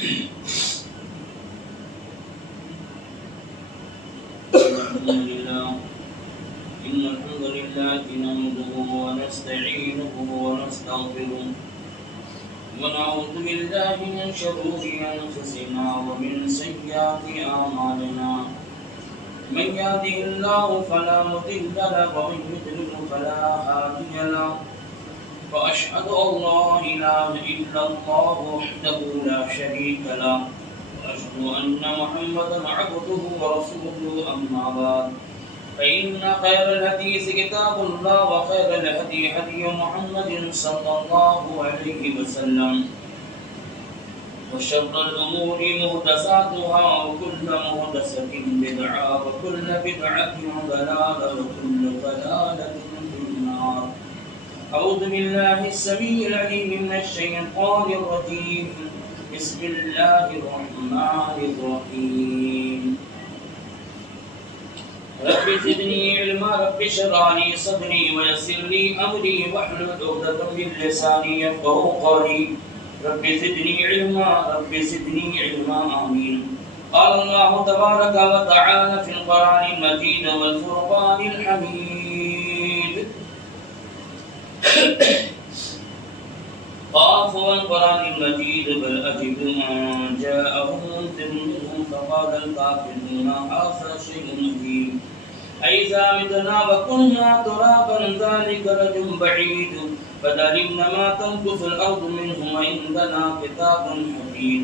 الحمد لله إن الحمد لله نحمده ونستعينه ونستغفره ونعوذ بالله من شرور أنفسنا ومن سيئات أعمالنا من يهده الله فلا مضل له ومن يضلل فلا هادي له وأشهد أن لا إله إلا الله وحده لا شريك له وأشهد أن محمدا عبده ورسوله أما بعد فإن خير الحديث كتاب الله وخير الهدي هدي محمد صلى الله عليه وسلم وشر الأمور محدثاتها وكل محدثة بدعة وكل بدعة ضلالة وكل ضلالة في النار. أعوذ بالله السميع العليم من الشيطان الرجيم. بسم الله الرحمن الرحيم. رب زدني علما رب اشرح لي صدري ويسر لي أمري واحلل عقدة من لساني يفقهوا قولي. رب زدني علما رب زدني علما آمين. قال الله تبارك وتعالى في القرآن المجيد والفرقان الحميد. قاف والقرآن المجيد بل أجبوا أن جاءهم منذر منهم فقال الكافرون هذا شيء عجيب أإذا متنا وكنا ترابا ذلك رجل بعيد فذللنا ما تنقص الأرض منهم وعندنا كتاب حفيظ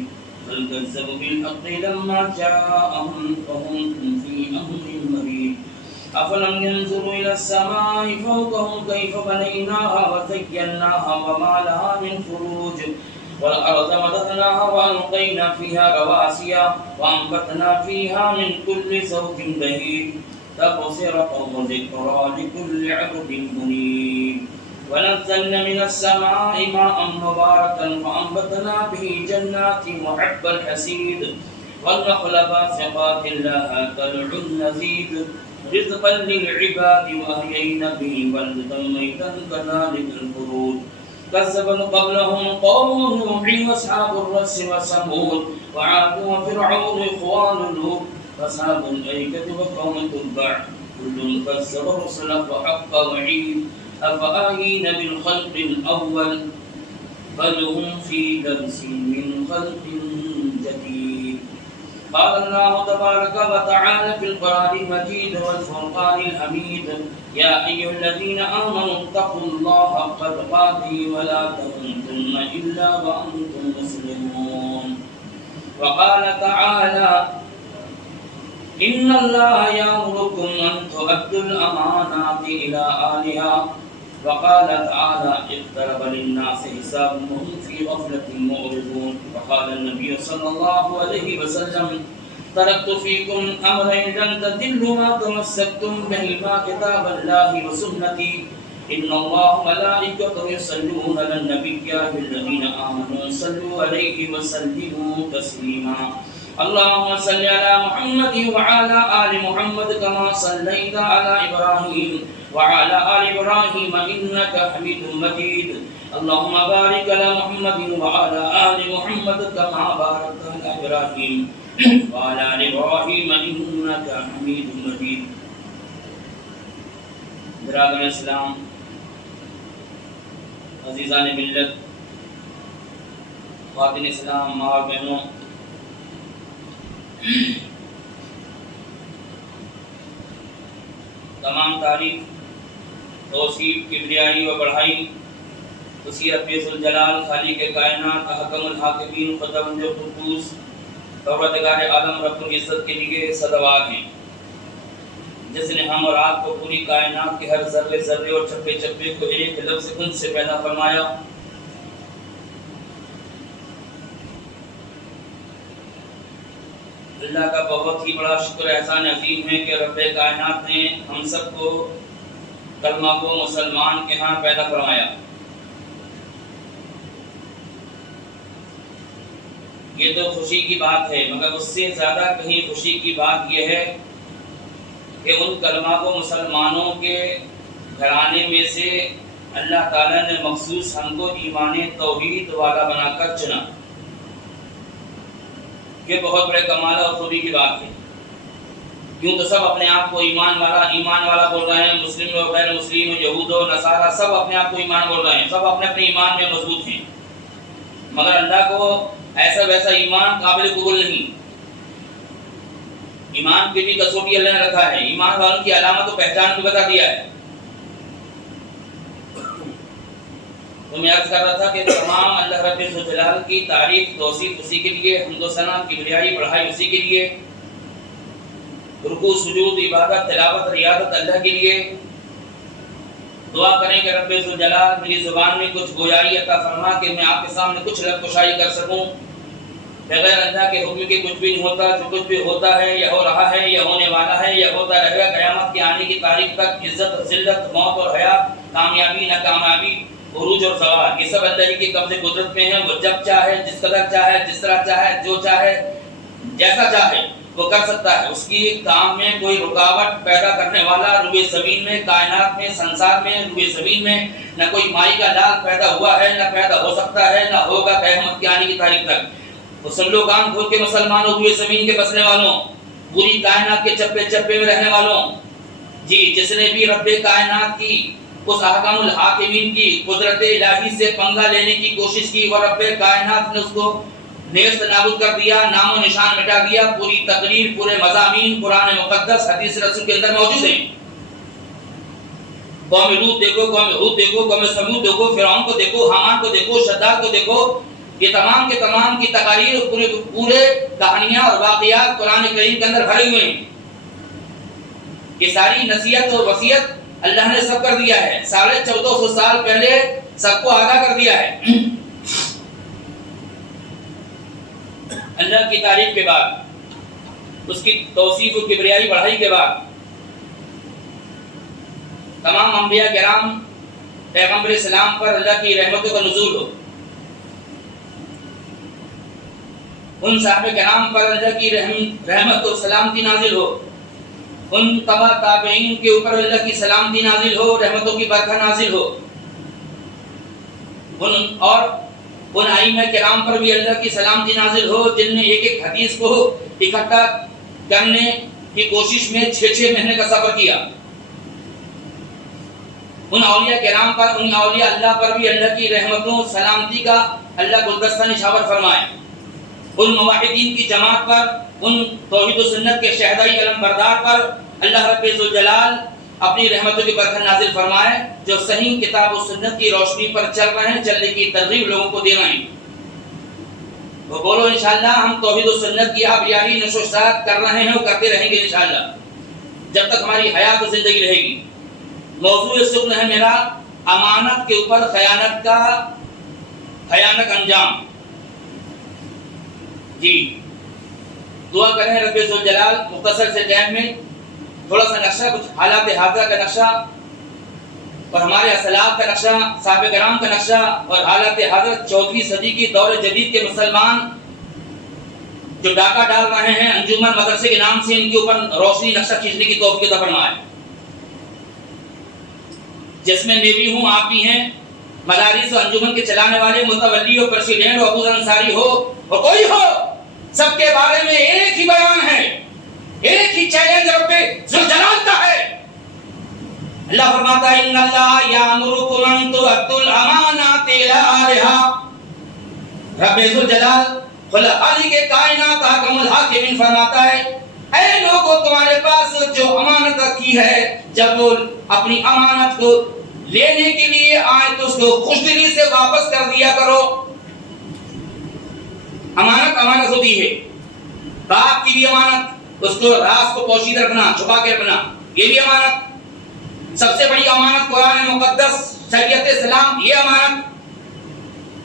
بل كذبوا بالحق لما جاءهم فهم في أمر مريض. أفلم ينظروا إلى السماء فوقهم كيف بنيناها وزيناها وما لها من فروج والأرض مددناها وألقينا فيها رواسي وأنبتنا فيها من كل زوج بهيج تبصرة وذكرى لكل عبد منيب. ونزلنا من السماء ماء مباركا فأنبتنا به جنات وحب الحسيد والنخل باسقات لها طلع نضيد رزقا للعباد وأحيينا به بلدة ميتا كذلك الخروج. كذب قبلهم قوم نوح وأصحاب الرس وثمود وعاد وفرعون إخوان لوط وأصحاب الأيكة وقوم تبع كل كذب الرسل فحق وعيد. أفآمنوا بالخلق الأول بل هم في لبس من خلق جديد. قال الله تبارك وتعالى في القرآن المجيد والفرقان الحميد. يا أيها الذين آمنوا اتقوا الله حق تقاته ولا تموتن إلا وأنتم مسلمون. وقال تعالى إن الله يأمركم أن تؤدوا الأمانات إلى أهلها. وقال تعالى اقترب للناس حسابهم وهم في غفلة معرضون. وقال النبي صلى الله عليه وسلم تركت فيكم أمرين لن تضلوا ما تمسكتم بهما كتاب الله وسنتي. إن الله ملائكته يصلون على النبي يا أيها الذين آمنوا صلوا عليه وسلموا تسليما. اللهم صل على محمد وعلى آل محمد كما صليت على إبراهيم وعلى آل إبراهيم إنك حميد مجيد. اللهم بارك على محمد وعلى آل محمد كما باركت على إبراهيم وعلى آل إبراهيم إنك حميد مجيد. برادران اسلام، عزیزان ملت، خواتین اسلام، ماں اور بہنوں، تمام تعریف، توصیف، کبریائی و بڑھائی اسی رب ذوالجلال خالق کائنات احکم الحاکمین خداوند قدوس پروردگار عالم رب العزت کے لیے صلوات ہیں، جس نے ہم اور آپ کو پوری کائنات کے ہر ذرے ذرے اور چپے چپے کو ایک لفظ کن سے پیدا فرمایا. اللہ کا بہت ہی بڑا شکر احسان عظیم ہے کہ رب کائنات نے ہم سب کو کلمہ کو مسلمان کے ہاں پیدا فرمایا. یہ تو خوشی کی بات ہے، مگر اس سے زیادہ کہیں خوشی کی بات یہ ہے کہ ان کلمہ کو مسلمانوں کے گھرانے میں سے اللہ تعالیٰ نے مخصوص ہم کو ایمان توحید والا بنا کر چنا. یہ بہت بڑے کمال اور خوبی کی بات ہے. کیوں تو سب اپنے آپ کو ایمان والا بول رہے ہیں، مسلم و غیر مسلم، یہود و نصارہ سب اپنے آپ کو ایمان بول رہے ہیں، سب اپنے اپنے ایمان میں مضبوط ہیں، مگر اللہ کو ایسا ویسا ایمان قابل قبول نہیں. ایمان کی بھی کسوٹی اللہ نے رکھا ہے، ایمان والوں کی علامت و پہچان بھی بتا دیا ہے. تو میں عرض کر رہا تھا کہ تمام اللہ رب الجلال کی تعریف توصیف اسی کے لیے، حمد و ثنا کبریائی بڑھائی اسی کے لیے، رکوع سجود عبادت تلاوت ریاضت اللہ کے لیے. دعا کریں کہ رب الجلال میری زبان میں کچھ گویائی عطا فرما کہ میں آپ کے سامنے کچھ لب کشائی کر سکوں. بغیر اللہ کے حکم کے کچھ بھی نہیں ہوتا، جو کچھ بھی ہوتا ہے یا ہو رہا ہے یا ہونے والا ہے یا ہوتا رہے گا قیامت کے آنے کی تاریخ تک، عزت ذلت موت اور حیات، کامیابی ناکامیابی، عروج اور زوال، یہ سب اللہ کے قبضے قدرت میں ہے. وہ جب چاہے جس قدر چاہے جس طرح چاہے جو چاہے جیسا چاہے وہ کر سکتا ہے. اس کی کام میں کوئی رکاوٹ پیدا کرنے والا روئے زمین میں، کائنات میں، سنسار میں، روئے زمین میں نہ کوئی مائی کا لال پیدا ہوا ہے، نہ پیدا ہو سکتا ہے، نہ ہوگا قیامت کے آنے کی تاریخ تک. تو سن لو کان کھول کے مسلمانوں، روئے زمین کے بسنے والوں، پوری کائنات کے چپے چپے میں رہنے والوں، جی جس نے بھی رب کائنات کی اس احکام الحاکمین کی قدرت الہی سے پنگا لینے کی کوشش کی، وہ رب کائنات نے اس کو نیست نابود کر دیا، نام و نشان مٹا دیا. پوری تقریر، پورے مضامین قرآن مقدس حدیث رسول کے اندر موجود ہیں. قوم لوط دیکھو، قوم ہود دیکھو، قوم سمود دیکھو، فرعون کو دیکھو، حامان کو دیکھو، شداد کو دیکھو. یہ تمام کے تمام کی تقاریر پورے کہانیاں اور واقعات قرآن کریم کے اندر بھرے ہوئے ہیں. یہ ساری نصیحت اور وصیت اللہ نے سب کر دیا ہے، 1450 سال پہلے سب کو آگاہ کر دیا ہے. اللہ کی تعریف کے بعد، اس کی توصیف و کبریائی بڑھائی کے بعد، تمام انبیاء کرام پیغمبر اسلام پر اللہ کی رحمتوں کا نزول ہو. ان صحابہ کرام پر اللہ کی رحمت و سلامتی نازل ہو. ان تبع تابعین کے اوپر اللہ کی سلامتی نازل ہو، رحمتوں کی برکت نازل ہو. ان ائمہ کرام پر بھی اللہ کی سلامتی نازل ہو جن نے ایک ایک حدیث کو اکٹھا کرنے کی کوشش میں 6 مہینے کا سفر کیا. ان اولیاء کرام پر، ان اولیاء اللہ پر بھی اللہ کی رحمتوں سلامتی کا اللہ گلدستہ نشاور فرمائے. ان موحدین کی جماعت پر، ان توحید و سنت کے شہدائی علم بردار پر اللہ رب الجلال اپنی رحمتوں کی برکت نازل فرمائے، جو صحیح کتاب و سنت کی روشنی پر چل رہے ہیں، چلنے کی ترغیب لوگوں کو دے رہے ہیں. وہ بولو انشاءاللہ ہم توحید و سنت کی آبیاری نشو و شاد کر رہے ہیں اور کرتے رہیں گے انشاءاللہ جب تک ہماری حیات و زندگی رہے گی. موضوع سخن ہے میرا امانت کے اوپر خیانت کا بھیانک انجام. جی دعا کریں رب الجلال مختصر سے ٹائم میں تھوڑا سا نقشہ، کچھ حالات حاضرہ کا نقشہ اور ہمارے اسلاف کا نقشہ، صحابہ کرام کا نقشہ اور حالات حاضرہ 14ویں صدی کی دور جدید کے مسلمان جو ڈاکہ ڈال رہے ہیں انجمن مدرسے کے نام سے، ان کے اوپر روشنی نقشہ کھینچنے کی توفیق عطا فرمائے. جس میں میں بھی ہوں، آپ بھی ہیں، مدارس و انجمن کے چلانے والے متولی ہو، پریزیڈنٹ ہو، ابو انصاری ہو اور کوئی ہو، سب کے بارے میں ایک ہی بیان ہے، ایک ہی چیلنج رب ذوالجلال کا ہے. اللہ فرماتا ہے ان اللہ یامرکم ان تؤدوا الامانات الی اہلھا. رب ذوالجلال خالق کائنات حاکم الحاکمین فرماتا ہے اے لوگوں تمہارے پاس جو امانت رکھی ہے، جب وہ اپنی امانت کو لینے کے لیے آئے تو اس کو خوش دلی سے واپس کر دیا کرو. امانت ہوتی ہے، باپ کی بھی امانت، اس کو راز کو پوشیدہ رکھنا، چھپا کے رکھنا، یہ بھی امانت. سب سے بڑی امانت قرآن مقدس، شریعت اسلام، یہ امانت.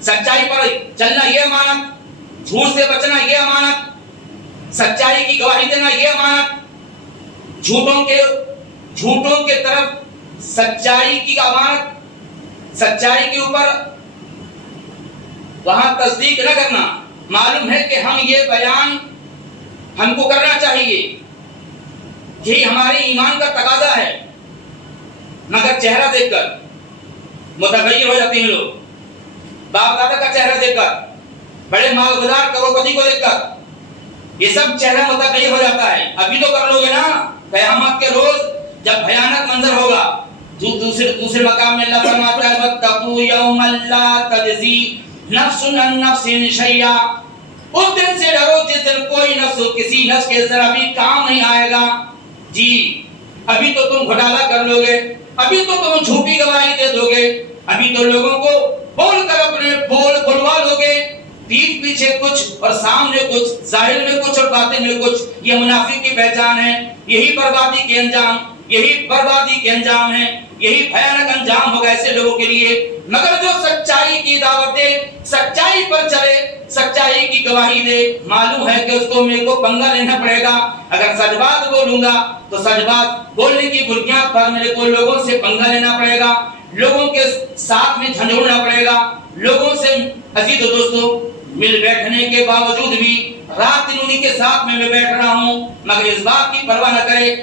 سچائی پر چلنا یہ امانت، جھوٹ سے بچنا یہ امانت، سچائی کی گواہی دینا یہ امانت، جھوٹوں کے طرف سچائی کی امانت، سچائی کے اوپر وہاں تصدیق نہ کرنا. معلوم ہے کہ ہم یہ بیان ہم کو کرنا چاہیے، یہی ہمارے ایمان کا تقاضا ہے، مگر چہرہ دیکھ کر متغیر ہو جاتے ہیں لوگ. باپ دادا کا چہرہ دیکھ کر، بڑے مالگزار کروڑپتی کو دیکھ کر یہ سب چہرہ متغیر ہو جاتا ہے. ابھی تو کر لو گے نا. قیامت کے روز جب بھیانک منظر ہوگا. دوسرے مقام میں اللہ فرماتا ہے وَاتَّقُوا يَوْمًا لَا تَجْزِي نَفْسٌ عَن نَفْسٍ شَيْئًا. اس دن سے ڈرو جس دن کوئی نفس کسی نفس کے ذرا بھی کام نہیں آئے گا. جی ابھی تو تم گھوٹالا کر لو گے, ابھی تو تم جھوٹی گواہی دے دو گے, ابھی تو لوگوں کو بول کر اپنے بول بلوا لو گے, پیٹھ پیچھے کچھ اور سامنے کچھ, ظاہر میں کچھ اور باطن میں کچھ. یہ منافق کی پہچان ہے. یہی بربادی کے انجام, یہی بربادی کے انجام ہے, یہی بھیانک انجام ہوگا ایسے لوگوں کے لیے. مگر جو سچائی کی دعوت دے, سچائی پر چلے, سچائی کی گواہی دے, معلوم ہے کہ اس کو میرے کو پنگا لینا پڑے گا. اگر سچ بات بولوں گا تو سچ بات بولنے کی بنیاد پر میرے کو لوگوں سے پنگا لینا پڑے گا, لوگوں کے ساتھ میں جھنجھوڑنا پڑے گا, لوگوں سے عزیز و دوستو مل بیٹھنے کے باوجود بھی رات دن انہی کے ساتھ میں بیٹھ رہا ہوں, مگر اس بات کی پرواہ نہ کرے.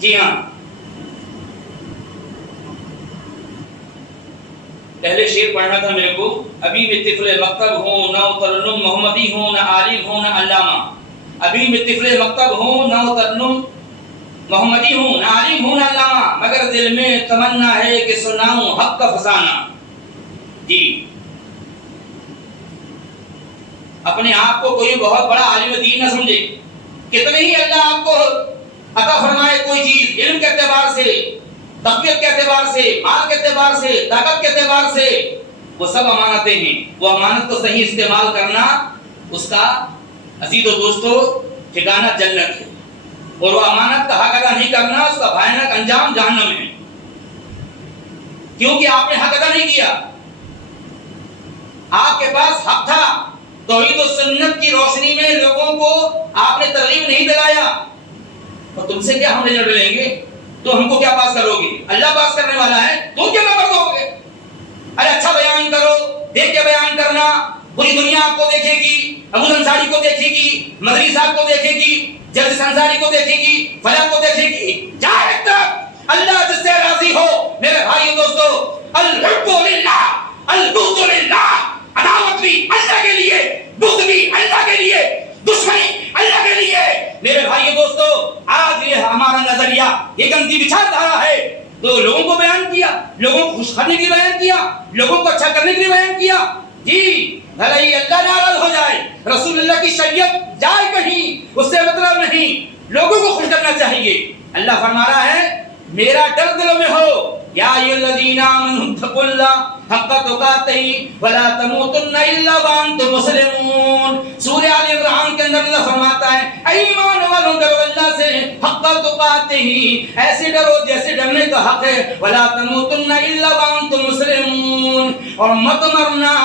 جی ہاں, پہلے شعر پڑھنا تھا میرے کو. ابھی میں طفل مکتب ہوں, نہ ترنم محمدی ہوں, نہ عالم ہوں, نہ علامہ. ابھی میں طفل مکتب ہوں, نہ ترنم محمدی ہوں, نہ عالم ہوں, نہ علامہ, مگر دل میں تمنا ہے کہ سناؤں حق کا فسانہ. جی اپنے آپ کو کوئی بہت بڑا عالم دین نہ سمجھے. کتنے ہی اللہ آپ کو عطا فرمائے کوئی چیز, علم کے اعتبار سے, تقویت کے اعتبار سے, مال کے اعتبار سے, طاقت کے اعتبار سے, وہ سب امانتیں ہیں. وہ امانت کو صحیح استعمال کرنا اس کا عزیز و دوستو ٹھکانہ جنت ہے, اور وہ امانت کا حق ادا نہیں کرنا اس کا بھیانک انجام جہنم ہے. کیونکہ آپ نے حق ادا نہیں کیا. آپ کے پاس حق تھا, توحید و سنت کی روشنی میں لوگوں کو آپ نے ترغیب نہیں دلایا, اور تم سے کیا ہم رزلٹ لیں گے؟ تو ہم کو کیا پاس کرو گے؟ اللہ پاس کرنے والا ہے, تم کیا نہ دو گے؟ ارے اچھا بیان کرو, دیکھ کے بیان کرنا. پوری دنیا آپ کو دیکھے گی, ابو انصاری کو دیکھے گی, مدری صاحب کو دیکھے گی, جلد انصاری کو دیکھے گی, فلاں کو دیکھے گی. جائے تک اللہ جس سے راضی ہو. میرے بھائیو دوستو, الحب للہ, البغض للہ, عداوت بھی اللہ کے لیے, بغض بھی اللہ کے لیے, دشمنی اللہ کے لیے. میرے بھائیو دوستو, آج یہ ہمارا نظریہ یہ گندی بچھا رہا ہے. تو لوگوں کو بیان کیا, لوگوں کو خوش کرنے کے لیے بیان کیا, لوگوں کو اچھا کرنے کے لیے بیان کیا. جی بھلائی اللہ ناراض ہو جائے, رسول اللہ کی شریعت جائے کہیں, اس سے مطلب نہیں, لوگوں کو خوش کرنا چاہیے. اللہ فرما رہا ہے میرا ڈر دلوں میں ہو. یا ایھا الذین آمنوا اتقوا اللہ حق تقاتہ ولا تموتن الا وانتم مسلمون. سورہ آل عمران کے اندر اللہ فرماتا ہے اے ایمان والوں ڈرو اللہ سے حق تقاتہ, ایسے ڈرو جیسے ڈرنے کا حق ہے. ولا تموتن الا وانتم مسلمون, اور مت مرنا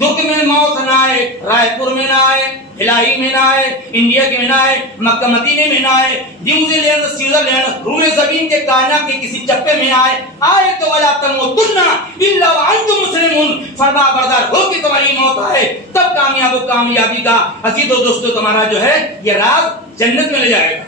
دکھ میں موت نہ آئے, رائے پور میں نہ آئے, ہلائی میں نہ آئے, انڈیا کے میں نہ آئے, مکہ مدینے میں نہ آئے, نیوزی لینڈ, سوئٹزرلینڈ, روئے زمین کے کائنات کے کسی چپے میں آئے تو ولا تموتن الا وانتم مسلمون, فرما بردار ہو کہ تمہاری موت آئے تب کامیابی کا عزیز و دوستو تمہارا جو ہے یہ راز جنت میں لے جائے گا.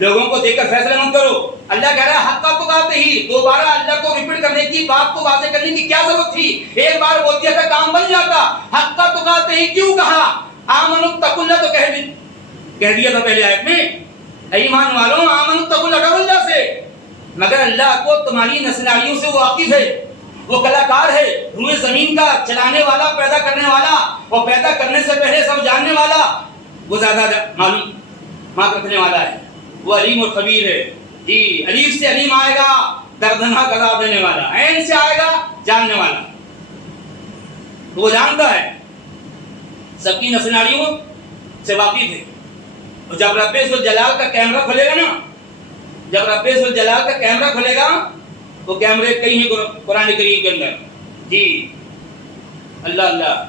لوگوں کو دیکھ کر فیصلہ مت کرو. اللہ کہہ رہا ہے حق تو کہتے ہی, دوبارہ اللہ کو ریپیٹ کرنے کی بات کو واضح کرنے کی کیا ضرورت تھی؟ ایک بار بول دیا تھا کام بن جاتا. حق تو کہتے ہی کیوں کہا؟ آمنوا اتقوا اللہ تو کہہ دیا تھا پہلے آیت میں, اے ایمان والوں آمنوا اتقوا اللہ, ڈرو اللہ سے. مگر اللہ کو تمہاری نسلاریوں سے وہ واقف ہے, وہ کلاکار ہے, روئے زمین کا چلانے والا, پیدا کرنے والا, اور پیدا کرنے سے پہلے سب جاننے والا, وہ زیادہ معلومات رکھنے والا ہے. وہ علیم اور خبیر ہے. جی الف سے علیم آئے گا, دردناک عذاب دینے والا, عین سے آئے گا جاننے والا. وہ جانتا ہے, سب کی نسلاریوں سے واقف ہے. اور جب رب ذوالجلال کا کیمرہ کھلے گا نا, جب رب ذوالجلال کا کیمرہ کھلے گا, وہ کیمرے کئی ہیں قرآن کریم کے اندر. جی اللہ اللہ,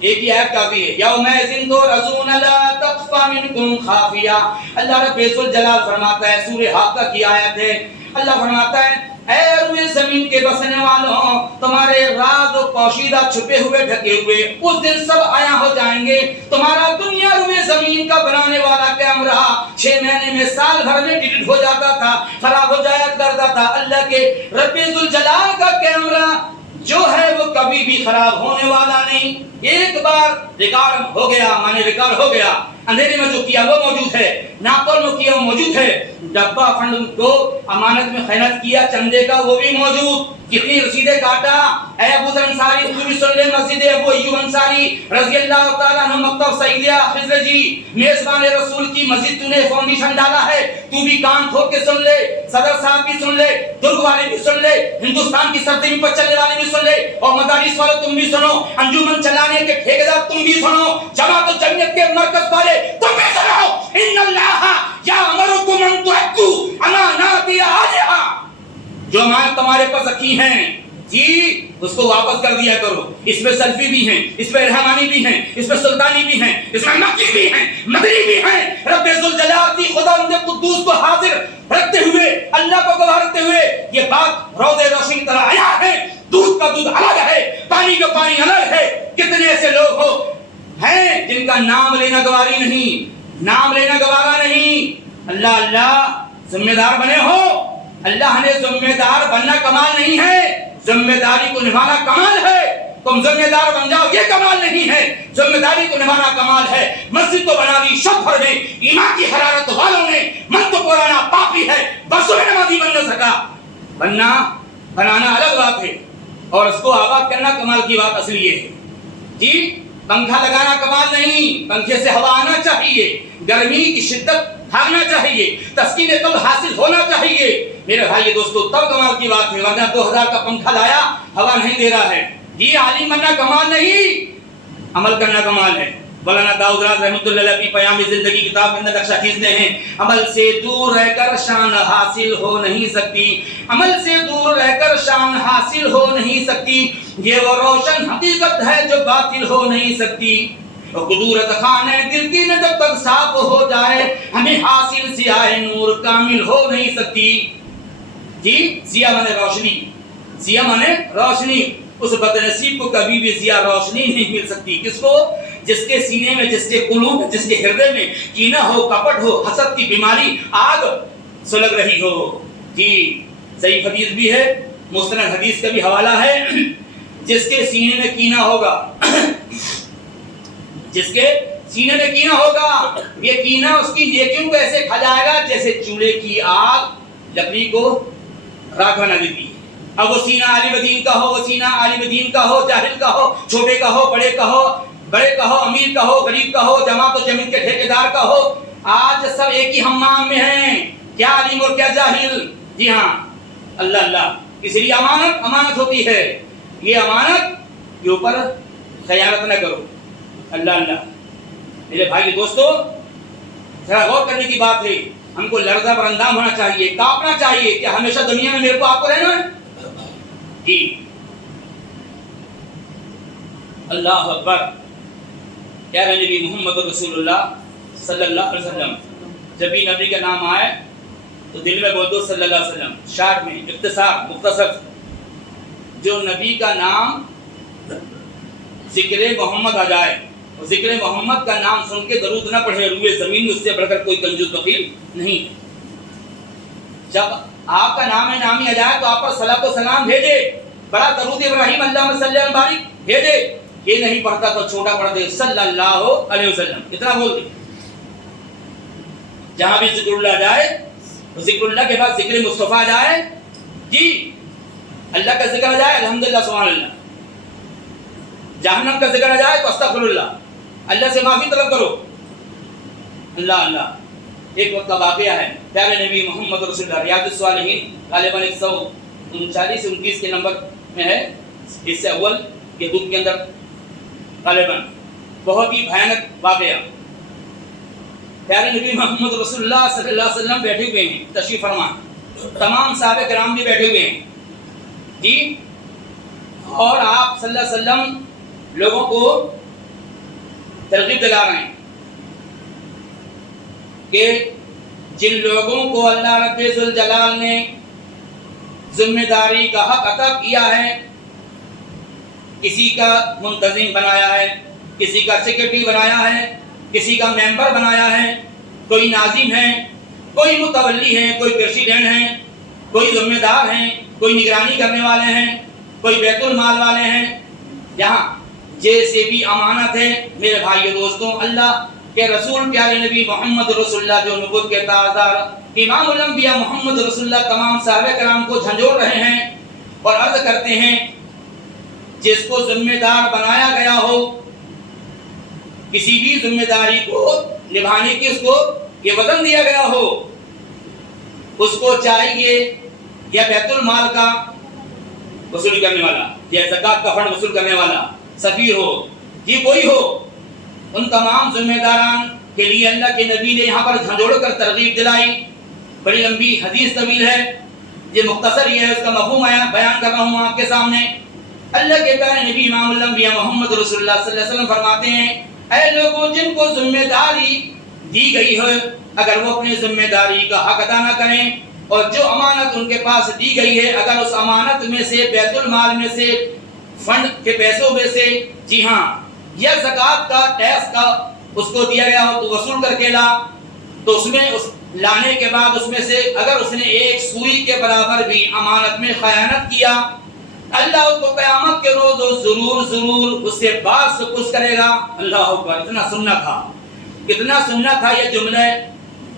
ایک ہی آیت کافی ہے, یومئذ تعرضون لا تخفی منکم خافیہ. اللہ رب ذوالجلال فرماتا ہے, سورہ حاقہ کی آیت ہے, اللہ فرماتا ہے اے روئے زمین کے بسنے والوں, تمہارے راز و پوشیدہ چھپے ہوئے ڈھکے ہوئے اس دن سب عیاں ہو جائیں گے. تمہارا دنیا روئے زمین کا بنانے والا کیمرہ 6 مہینے میں, سال بھر میں ڈیلیٹ ہو جاتا تھا, خراب ہو جایا کرتا تھا. اللہ کے رب ذوالجلال کا کیمرہ جو ہے وہ کبھی بھی خراب ہونے والا نہیں. ایک بار ریکارڈ ہو گیا، مانے ریکارڈ ہو گیا، اندھیرے میں جو کیا وہ موجود ہے، ناپتول میں کیا وہ موجود ہے، ڈبہ فنڈ کو امانت میں خیانت کیا چندے کا وہ بھی موجود، کتنی رسیدیں کاٹا. اے ابو ذر انصاری تو بھی سن لے، مسجد ابو ایوب انصاری رضی اللہ تعالیٰ عنہ مکتب سیدیہ خضرجی میزبان رسول کی مسجد تو نے فاؤنڈیشن ڈالا ہے، تو بھی کان کھول کے سن لے، صدر صاحب بھی سن لے، درگ والے بھی سن لے، ہندوستان کی سرزمین پر چلنے والے بھی سن لے، اور مدارس والے تم بھی سنو، انجمن چلانے کے ٹھیکیدار تم بھی سنو، جماعت و جمعیت کے مرکز والے تم بھی سنو. ان اللہ یامرکم ان تؤدوا امانات اہلھا، جو امانت تمہارے پاس رکھی ہیں جی اس کو واپس کر دیا کرو. اس میں سلفی بھی ہیں، اس میں رحمانی بھی ہیں، اس میں سلطانی بھی ہیں، اس میں مکی بھی ہیں، مدنی بھی ہیں. رب ذوالجلال کی خدا ان قدوس کو حاضر رکھتے ہوئے، اللہ کو گواہ رکھتے ہوئے یہ بات روضہ روشن کی طرح آیا ہے. دودھ کا دودھ الگ ہے، پانی کا پانی الگ ہے. کتنے ایسے لوگ ہو ہیں جن کا نام لینا گواری نہیں، نام لینا گوارا نہیں. اللہ اللہ ذمہ دار بنے ہو. اللہ نے ذمہ دار بننا کمال نہیں ہے، ذمہ داری کو نبھانا کمال ہے. تم ذمہ دار بن جاؤ یہ کمال نہیں ہے، ذمہ داری کو نبھانا کمال ہے. مسجد تو بنا دی شب بھر میں، ایمان کی حرارت والوں نے، من تو پرانا پاپی ہے، برسوں میں نمازی بن نہ سکا. بنانا الگ بات ہے اور اس کو آباد کرنا کمال کی بات اصلی یہ ہے. جی پنکھا لگانا کمال نہیں، پنکھے سے ہوا آنا چاہیے، گرمی کی شدت بھاگنا چاہیے، تسکین قلب حاصل ہونا چاہیے. میرے بھائی دوستو تب کمال کی بات ہے، ورنہ 2000 کا پنکھا لایا ہوا نہیں دے رہا ہے. یہ عالم بننا کمال نہیں، عمل کرنا کمال ہے. مولانا داؤد راز رحمۃ اللہ علیہ کی پیام زندگی کتاب کے اندر نقشہ کھینچتے ہیں، عمل سے دور رہ کر شان حاصل ہو نہیں سکتی، عمل سے دور رہ کر شان حاصل ہو نہیں سکتی. یہ وہ روشن حقیقت ہے جو باطل ہو نہیں سکتی. قدورت خانہ دل کی نہ جب تک صاف ہو جائے ہمیں حاصل سیاہ نور کامل ہو نہیں سکتی. جی ضیا مانے روشنی، ضیا مانے روشنی. اس بدنصیب کو کبھی بھی ضیا روشنی نہیں مل سکتی. کس کو؟ جس کے سینے میں، جس کے قلوب میں، جس کے ہردے میں کینہ ہو، کپٹ ہو، حسد کی بیماری آگ سلگ رہی ہو. جی صحیح حدیث بھی ہے، مستند حدیث کا بھی حوالہ ہے. جس کے سینے میں کینہ ہوگا، جس کے سینے میں کینہ ہوگا، یہ کینہ اس کی نیکیوں کو ایسے کھا جائے گا جیسے چولہے کی آگ لکڑی کو راکھ بنا دیتی ہے. اب وہ سینہ عالم دین کا ہو، وہ سینہ عالم دین کا ہو، جاہل کا ہو، چھوٹے کا ہو، بڑے کا ہو، امیر کا ہو، غریب کا ہو، جماعت و جمعیت کے ٹھیکیدار کا ہو، آج سب ایک ہی حمام میں ہیں، کیا عالم اور کیا جاہل. جی ہاں اللہ اللہ. اس لیے امانت ہوتی ہے. یہ امانت کے اوپر خیانت نہ کرو. اللہ اللہ. میرے بھائی دوستو ذرا غور کرنے کی بات ہے. ہم کو لرزہ پر اندام ہونا چاہیے، کانپنا چاہیے کہ ہمیشہ دنیا میں میرے کو آپ کو رہنا ہے. جی اللہ اکبر. پیارے نبی محمد رسول اللہ صلی اللہ علیہ وسلم، جب بھی نبی کا نام آئے تو دل میں بول دو صلی اللہ علیہ وسلم. شارٹ میں اختصار مختصر، جو نبی کا نام ذکر محمد آ جائے اور ذکر محمد کا نام سن کے درود نہ پڑھے، روئے زمین میں اس سے بڑھ کر کوئی کنجوس بخیل نہیں. جب آپ کا نام نامی آ جائے تو آپ پر صلاۃ و سلام بھیجے، بڑا درود ابراہیم اللہم صلی علی بارک بھیجے. یہ نہیں پڑھتا تو چھوٹا پڑھ دے صلی اللہ علیہ وسلم، اتنا بول دے. جہاں بھی ذکر اللہ جائے تو ذکر اللہ کے بعد ذکر مصطفیٰ جائے. جی اللہ کا ذکر آ جائے الحمدللہ سبحان اللہ، جہنم کا ذکر آ جائے تو استغفر اللہ، اللہ سے معافی طلب کرو. اللہ اللہ. ایک وقت کا واقعہ ہے، پیارے نبی محمد رسول اللہ، ریاض الصالحین غالباً 139 سے 29 کے نمبر میں ہے، اس سے اول یہ بک کے اندر غالباً. بہت ہی بھیانک واقعہ. پیارے نبی محمد رسول اللہ صلی اللہ علیہ وسلم بیٹھے ہوئے ہیں تشریف فرما، تمام صحابہ کرام بھی بیٹھے ہوئے ہیں. جی اور آپ صلی اللہ علیہ وسلم لوگوں کو ترغیب دلا رہے ہیں کہ جن لوگوں کو اللہ رب ذوالجلال نے ذمہ داری کا حق عطا کیا ہے، کسی کا منتظم بنایا ہے، کسی کا سیکرٹری بنایا ہے، کسی کا ممبر بنایا ہے، کوئی ناظم ہے، کوئی متولی ہے، کوئی پریزیڈنٹ ہے، کوئی ذمہ دار ہیں، کوئی نگرانی کرنے والے ہیں. کوئی بیت المال والے ہیں، یہاں جیسے بھی امانت ہے میرے بھائیو دوستوں، اللہ کے رسول پیارے نبی محمد رسول اللہ جو نبوت کے تاجدار امام الانبیاء محمد رسول اللہ تمام صحابہ کرام کو جھنجھوڑ رہے ہیں اور عرض کرتے ہیں جس کو ذمہ دار بنایا گیا ہو، کسی بھی ذمہ داری کو نبھانے کی اس کو یہ وزن دیا گیا ہو، اس کو چاہیے یا بیت المال کا وصول کرنے والا یا زکات کا فنڈ وصول کرنے والا سفیر ہو، یہ کوئی ہو، ان تمام ذمہ داران کے لیے اللہ کے نبی نے یہاں پر جھنجھوڑ کر ترغیب دلائی۔ بڑی لمبی حدیث طویل ہے، یہ مختصر یہ ہے، اس کا مفہوم بیان کر رہا ہوں آپ کے سامنے۔ اللہ کے پیارے نبی امام الانبیاء محمد رسول اللہ صلی اللہ علیہ وسلم فرماتے ہیں، اے لوگوں جن کو ذمہ داری دی گئی ہے اگر وہ اپنی ذمہ داری کا حق ادا نہ کریں، اور جو امانت ان کے پاس دی گئی ہے اگر اس امانت میں سے بیت المال میں سے فنڈ کے پیسوں میں سے جی ہاں یا زکات کا ٹیکس کا اس کو دیا گیا ہو تو وصول کر کے لا، تو اس میں اس لانے کے بعد اس میں سے اگر اس نے ایک سوئی کے برابر بھی امانت میں خیانت کیا، اللہ اس کو قیامت کے روز ضرور اس سے باز کچھ کرے گا۔ اللہ اکبر، اتنا سننا تھا یہ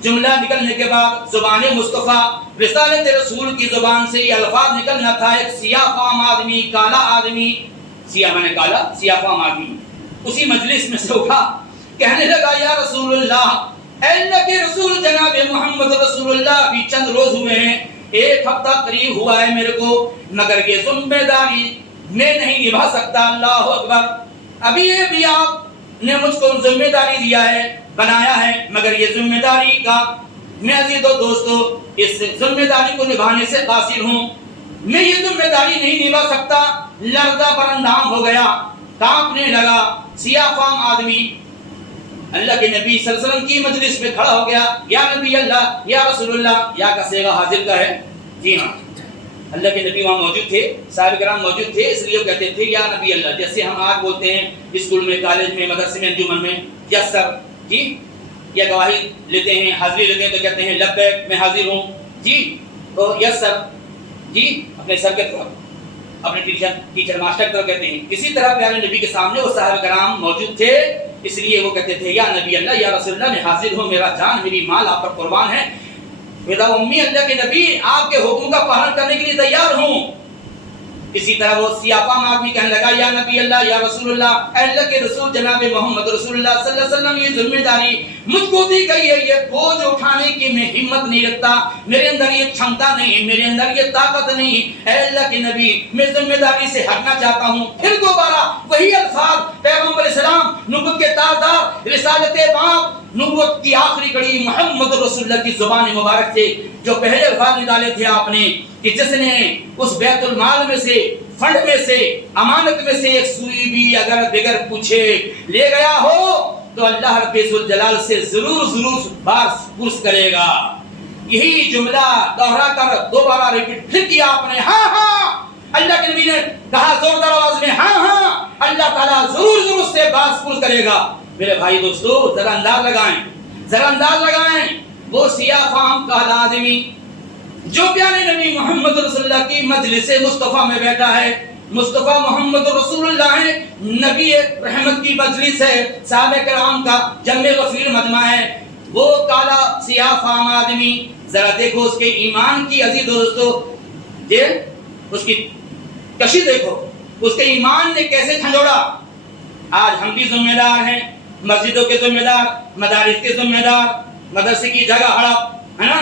جملہ نکلنے کے بعد زبان مصطفیٰ رسالت رسول کی زبان سے یہ الفاظ نکلنا تھا۔ ایک سیاہ فام آدمی، کالا آدمی، سیاہ میں نے کالا، سیاہ فام آدمی اسی مجلس میں سے اٹھا، کہنے لگا یا رسول اللہ، اے اللہ کے رسول جناب محمد رسول اللہ، ابھی چند روز ہوئے ہیں، ایک ہفتہ قریب ہوا ہے میرے کو، مگر یہ ذمہ داری میں نہیں نبھا سکتا۔ اللہ اکبر، ابھی یہ بھی آپ نے مجھ کو ذمہ داری دیا ہے، بنایا ہے، مگر یہ ذمہ داری کا میں عزیز و دوستو اس ذمہ داری کو نبھانے سے قاصر ہوں، میں یہ ذمہ داری نہیں نبھا سکتا۔ لرزہ بر اندام ہو گیا، کانپنے لگا، سیاہ فام آدمی اللہ کے نبی صلی اللہ علیہ وسلم کی مجلس میں کھڑا ہو گیا، یا نبی اللہ، یا رسول اللہ، یا کا صیغہ حاضر کا ہے، جی ہاں اللہ کے نبی وہاں موجود تھے، صحابہ کرام موجود تھے، اس لیے وہ کہتے تھے یا نبی اللہ، جیسے ہم آج بولتے ہیں اسکول میں، کالج میں، مدرسے میں، انجمن میں، یس سر جی، یا گواہی لیتے ہیں، حاضری لیتے ہیں تو کہتے ہیں لبیک میں حاضر ہوں جی، تو یس سر جی اپنے سر کے طرف، اپنے ٹیچر ماسٹر کی طرف کہتے ہیں۔ اسی طرح پیارے نبی کے سامنے وہ صحابہ کرام موجود تھے، اس لیے وہ کہتے تھے یا نبی اللہ، یا رسول اللہ، میں حاضر ہوں، میرا جان میری مال آپ پر قربان ہے، فدا امی اللہ کے نبی آپ کے حکم کا پالن کرنے کے لیے تیار ہوں۔ اسی طرح وہ سیاہ فام آدمی کہنے لگا یا نبی اللہ، یا رسول اللہ، اے اللہ کے رسول جناب محمد رسول اللہ صلی اللہ علیہ وسلم، یہ ذمہ داری مجھ کو دی گئی ہے، یہ بوجھ اٹھانے کی میں ہمت نہیں رکھتا، میرے اندر یہ چھمتا نہیں، میرے اندر یہ طاقت نہیں، اے اللہ کے نبی میں ذمہ داری سے ہٹنا چاہتا ہوں۔ پھر دوبارہ وہی الفاظ پیغمبر اسلام نبوت کے تاجدار رسالت باب نبوت کی آخری کڑی محمد رسول اللہ کی زبان مبارک سے جو پہلے الفاظ نکالے تھے آپ نے کہ جس نے اس بیت المال میں سے فنڈ میں سے امانت میں سے ایک سوئی بھی اگر بغیر پوچھے لے گیا ہو تو اللہ رب الجلال سے ضرور بار پرس کرے گا۔ یہی جملہ دوہرا کر دوبارہ ریپیٹ پھر کیا آپ نے، ہاں اللہ کے نبی نے کہا زوردار آواز میں، ہاں اللہ تعالیٰ ضرور سے باز پرس کرے گا۔ میرے بھائی دوستو ذرا انداز لگائیں، وہ سیاہ فام کالا آدمی جو پیارے نبی محمد رسول اللہ کی مجلس مصطفیٰ میں بیٹھا ہے، مصطفیٰ محمد رسول اللہ ہے، نبی رحمت کی مجلس ہے، صحابہ کرام کا جمع غفیر مجمع ہے، وہ کالا سیاہ فام آدمی ذرا دیکھو اس کے ایمان کی عزیز دوستو، اس کی کشی دیکھو، اس کے ایمان نے کیسے جھنجھوڑا۔ آج ہم بھی ذمہ دار ہیں، مسجدوں کے ذمہ دار، مدارس کے ذمہ دار، مدرسے کی جگہ ہڑپ ہے نا،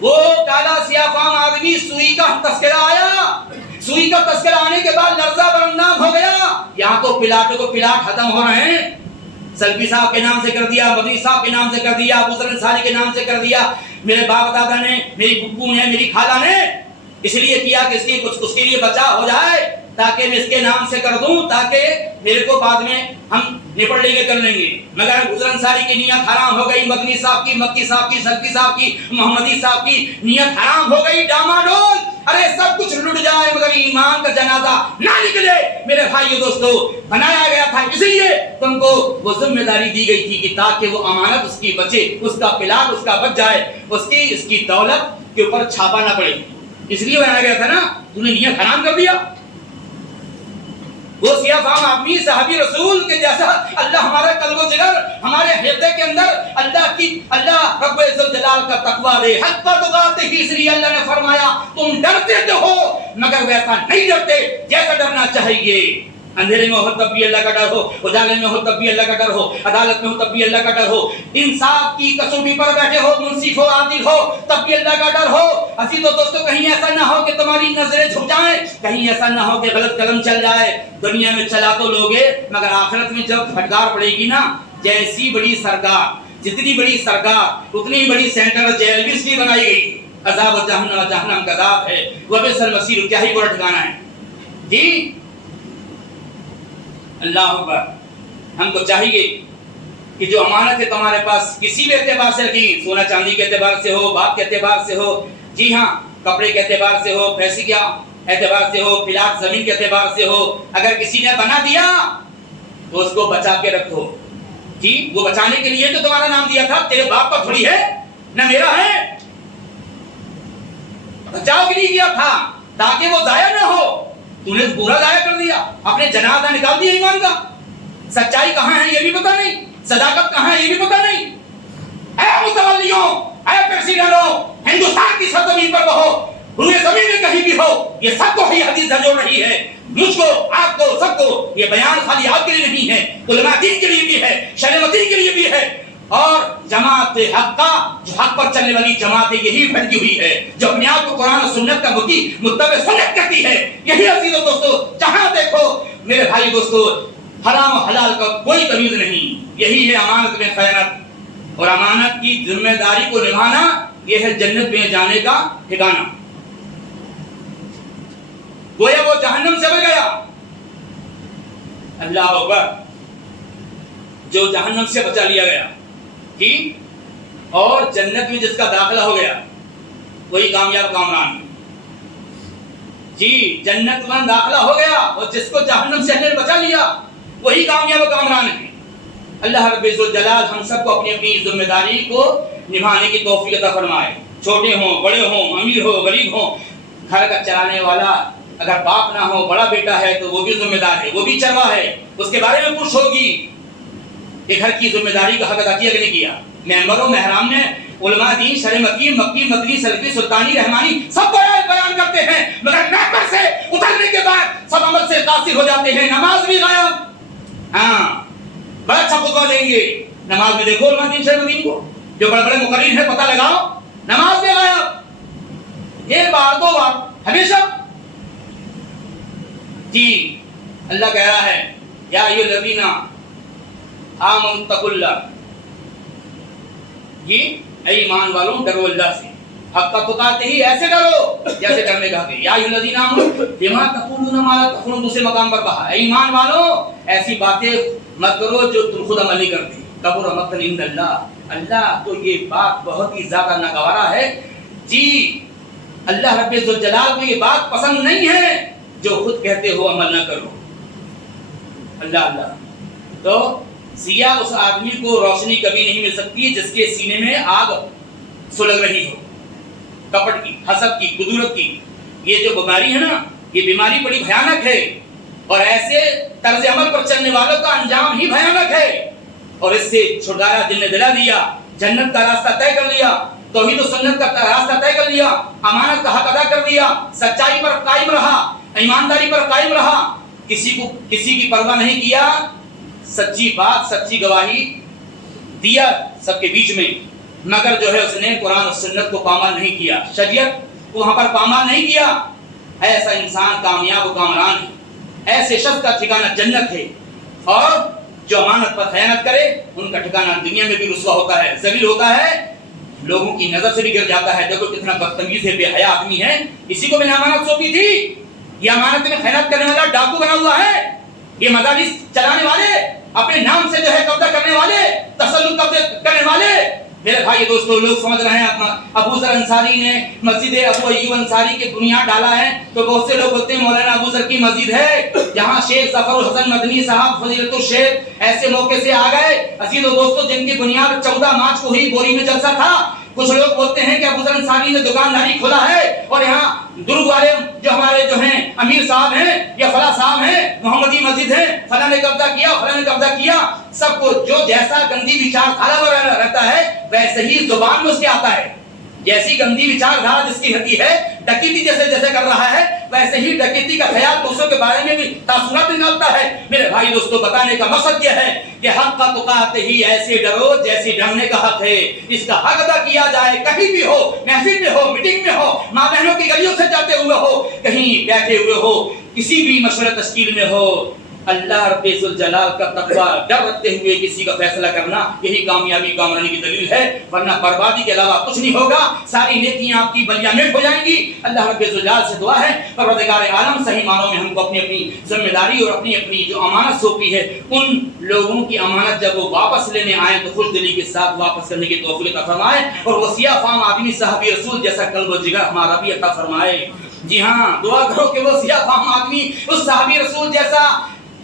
وہ کالا سیاہ فام آدمی سوئی کا تذکرہ آیا، سوئی کا تذکرہ آنے کے بعد لرزہ برندام ہو گیا۔ یہاں تو پلاٹوں کو پلاٹ ختم ہو رہے ہیں، سلفی صاحب کے نام سے کر دیا، مدنی صاحب کے نام سے کر دیا، ابو ذر انصاری کے نام سے کر دیا، میرے باپ دادا نے، میری پھپھو نے، میری خالہ نے اس لیے کیا کہ اس کے لیے بچا ہو جائے، تاکہ میں اس کے نام سے کر دوں، تاکہ میرے کو بعد میں ہم نپٹ لیں گے، کر لیں گے۔ مگر ابو ذر انصاری کی نیت حرام ہو گئی، مدنی صاحب کی، مکی صاحب کی، سلفی صاحب کی، محمدی صاحب کی نیت حرام ہو گئی، ڈاماڈول، ارے سب کچھ لٹ جائے مگر ایمان کا جنازہ نہ نکلے۔ میرے بھائیو دوستو بنایا گیا تھا، اس لیے تم کو وہ ذمہ داری دی گئی تھی کہ تاکہ وہ امانت اس کی بچے، اس کا پلاٹ اس کا بچ جائے، اس کی دولت کے اوپر چھاپا نہ پڑے، اس لیے بنایا گیا تھا نا، تم نے نیت حرام کر دیا۔ وہ سیاہ فام آدمی صحابی رسول کے جیسا اللہ ہمارا قلب و جگر ہمارے ہردے کے اندر اللہ رب عزت جلال کا تقوی دے. حق تقاتے ہی اس لیے اللہ نے فرمایا تم ڈرتے تو ہو مگر ویسا نہیں ڈرتے جیسا ڈرنا چاہیے. اندھیرے میں ہو تب بھی اللہ کا ڈر ہو, اجالے میں ہو تب بھی اللہ کا ڈر ہو, عدالت میں ہو تب بھی اللہ کا ڈر ہو, انصاف کی کسوٹی پر بیٹھے ہو, منصف ہو, عادل ہو تب بھی اللہ کا ڈر ہو. عزیز و دوستو کہیں ایسا نہ ہو کہ تمہاری نظریں جھک جائیں, کہیں ایسا نہ ہو کہ غلط قلم چل جائے. دنیا میں چلا تو لوگے مگر آخرت میں جب پھٹکار پڑے گی نا, جیسی بڑی سرکار جتنی بڑی سرکار اتنی بڑی سینٹرل جیل بھی اس لیے بنائی گئی. عذاب جہنم کا عذاب ہے, وبئس المصیر, کیا ہی برا ٹھکانا ہے. جی اللہ اکبر. ہم کو چاہیے کہ جو امانت ہے تمہارے پاس کسی بھی اعتبار سے رکھی, سونا چاندی کے اعتبار سے ہو, بات کے اعتبار سے ہو, جی ہاں کپڑے کے اعتبار سے ہو, پیسے کے اعتبار سے ہو, پلاٹ زمین کے اعتبار سے ہو, اگر کسی نے بنا دیا تو اس کو بچا کے رکھو. جی وہ بچانے کے لیے تو تمہارا نام دیا تھا, تیرے باپ کا تھوڑی ہے نہ میرا ہے, بچاؤ کے لیے دیا تھا تاکہ وہ ضائع نہ ہو. تو نے پورا ضائع کر دیا, اپنے جنازہ نکال دیا ایمان کا. سچائی کہاں ہے یہ بھی پتہ نہیں, صداقت کہاں ہے یہ بھی پتہ نہیں. اے متولیوں, اے پریسیڈنٹوں, ہندوستان کی سرزمین پر ہو, روئے زمین میں کہیں بھی ہو, یہ سب کو ہی حدیث جھنجھوڑ رہی ہے. مجھ کو, آپ کو, سب کو. یہ بیان خالی آپ کے لیے نہیں ہے, علماء دین کے لیے بھی ہے, شریعت کے لیے بھی ہے. اور جماعت حق کا, جو حق پر چلنے والی جماعت یہی پھیلی ہوئی ہے, جو اپنے آپ کو قرآن و سنت کا متبع سنت کرتی ہے. یہی عزیز و دوستو جہاں دیکھو میرے بھائی دوستو, حرام و حلال کا کوئی تمیز نہیں. یہی ہے امانت میں خیانت, اور امانت کی ذمہ داری کو نبھانا یہ ہے جنت میں جانے کا ٹھکانہ. گویا وہ جہنم سے بچ گیا. اللہ اکبر. جو جہنم سے بچا لیا گیا جی, اور جنت میں جس کا داخلہ ہو گیا وہی کامیاب کامران ہے. جی جنت میں داخلہ ہو گیا اور جس کو جہنم سے ہم نے بچا لیا وہی کامیاب کامران ہے. اللہ رب العزت جلال ہم سب کو اپنی اپنی ذمہ داری کو نبھانے کی توفیق عطا فرمائے. چھوٹے ہوں, بڑے ہوں, امیر ہو, غریب ہوں, گھر کا چلانے والا اگر باپ نہ ہو, بڑا بیٹا ہے تو وہ بھی ذمہ دار ہے, وہ بھی چرواہ ہے, اس کے بارے میں پوچھ ہوگی کہ گھر کی ذمہ داری کا حق ادا کیا کہ نہیں کیا. ممبروں محرام نے علماء دین شرع مکی, مکی, مدنی, سلفی, سلطانی, رحمانی سب بیان کرتے ہیں, مگر ممبر سے اترنے کے بعد سب عمل سے قاصر ہو جاتے ہیں. نماز بھی غائب. ہاں بڑا اچھا خطبہ دیں گے, نماز میں دیکھو علماء دین شرع مدین کو, جو بڑے بڑے مقررین ہیں پتہ لگاؤ, نماز بھی غائب. ایک بار دو بار ہمیشہ. جی اللہ کہہ رہا ہے یا ایھا الذین آمنوا اتقوا اللہ, یہ اے ایمان والوں ڈرو اللہ سے, حق تقاتے ہی ایسے ڈرو جیسے ڈرنے کا ہے. یا ایھا الذین آمنوا لما تقولون ما لا تفعلون, دوسرے مقام پر کہا اے ایمان والوں ایسی باتیں مت کرو جو تم خود عمل نہیں کرتے. کبر مقتا عند اللہ, اللہ تو یہ بات بہت ہی زیادہ ناگوارا ہے. جی اللہ رب الجلال کو یہ بات پسند نہیں ہے جو خود کہتے ہو عمل نہ کرو. اللہ اللہ. تو سیاہ اس آدمی کو روشنی کبھی نہیں مل سکتی جس کے سینے میں آگ سلگ رہی ہو, کپٹ کی, حسد کی, قدورت کی. یہ جو بیماری ہے نا, یہ بیماری بڑی بھیانک ہے, اور ایسے طرز عمل پر چلنے والوں کا انجام ہی بھیانک ہے. اور اس سے چھٹکارا دل نے دلا دیا, جنت کا راستہ طے کر لیا, توحید و سنت کا راستہ طے کر لیا, امانت کا حق ادا کر دیا, سچائی پر قائم رہا, ایمانداری پر قائم رہا, کسی کی پرواہ نہیں کیا, سچی بات, سچی گواہی دیا سب کے بیچ میں, مگر جو ہے اس نے قرآن و سنت کو پامال نہیں کیا, شریعت کو وہاں پر پامال نہیں کیا. ایسا انسان کامیاب و کامران ہے, ایسے شخص کا ٹھکانہ جنت ہے. اور جو امانت پر خیانت کرے ان کا ٹھکانہ دنیا میں بھی رسوا ہوتا ہے, ذلیل ہوتا ہے, لوگوں کی نظر سے بھی گر جاتا ہے. دیکھو کتنا بدتمیز ہے, بے حیا آدمی ہے, اسی کو میں نے امانت سونپی تھی. یہ امانت میں خیانت کرنے والا ڈاکو بنا ہوا ہے, یہ مدارس چلانے والے, اپنے نام سے جو ہے قبضہ کرنے والے, تسلط کرنے والے. میرے بھائی دوستو لوگ سمجھ رہے ہیں ابو ذر انصاری نے مسجد ابو ایوب انصاری کی بنیاد ڈالا ہے, تو بہت سے لوگ بولتے ہیں مولانا ابو ذر کی مسجد ہے, جہاں شیخ ظفر الحسن مدنی صاحب فضیلت الشیخ ایسے موقع سے آ گئے. عزیز و دوستو جن کی بنیاد 14 مارچ کو ہی بوری میں جلسہ تھا. کچھ لوگ بولتے ہیں کہ ابو ذر انصاری نے دکانداری کھولا ہے اور یہاں درود والے جو ہمارے جو ہیں امیر صاحب ہیں یا فلاں صاحب ہیں، محمدی مسجد ہے، فلاں نے قبضہ کیا، فلاں نے قبضہ کیا، سب کو جو جیسا گندی وچار دھارا رہتا ہے ویسے ہی زبان میں اس کے آتا ہے. جیسی گندی وچار دھارا جس کی رہتی ہے، ڈکیتی جیسے کر رہا ہے ویسے ہی ڈکیتی کا خیال دوسروں کے بارے میں بھی تاثرات نکالتا ہے. میرے بھائی دوستو، بتانے کا مقصد یہ ہے کہ حق کا تقات ہی ایسے ڈرو جیسے ڈرنے کا حق ہے. اس کا حق ادا کیا جائے، کہیں بھی ہو، محفل میں ہو، میٹنگ میں ہو، ماں بہنوں کی گلیوں سے جاتے ہوئے ہو، کہیں بیٹھے ہوئے ہو، کسی بھی مشورہ تشکیل میں ہو، اللہ رب ذوالجلال کا تقوی ڈر رکھتے ہوئے کسی کا فیصلہ کرنا، یہی کامیابی کامرانی کی دلیل ہے. ورنہ بربادی کے علاوہ کچھ نہیں ہوگا. ساری نیکیاں آپ کی بلیاں مٹ ہو جائیں گی. اللہ رب ذوالجلال سے دعا ہے پروردگار عالم صحیح معنوں میں ہم کو اپنی اپنی ذمہ داری اور اپنی جو امانت سونپی ہے ان لوگوں کی امانت جب وہ واپس لینے آئیں تو خوش دلی کے ساتھ واپس کرنے کی توفیق عطا فرمائے، اور وہ سیاہ فام آدمی صحابی رسول جیسا قلب و جگر ہمارا بھی عطا فرمائے. جی ہاں، دعا کرو کہ وہ سیاہ فام آدمی اس صحابی رسول جیسا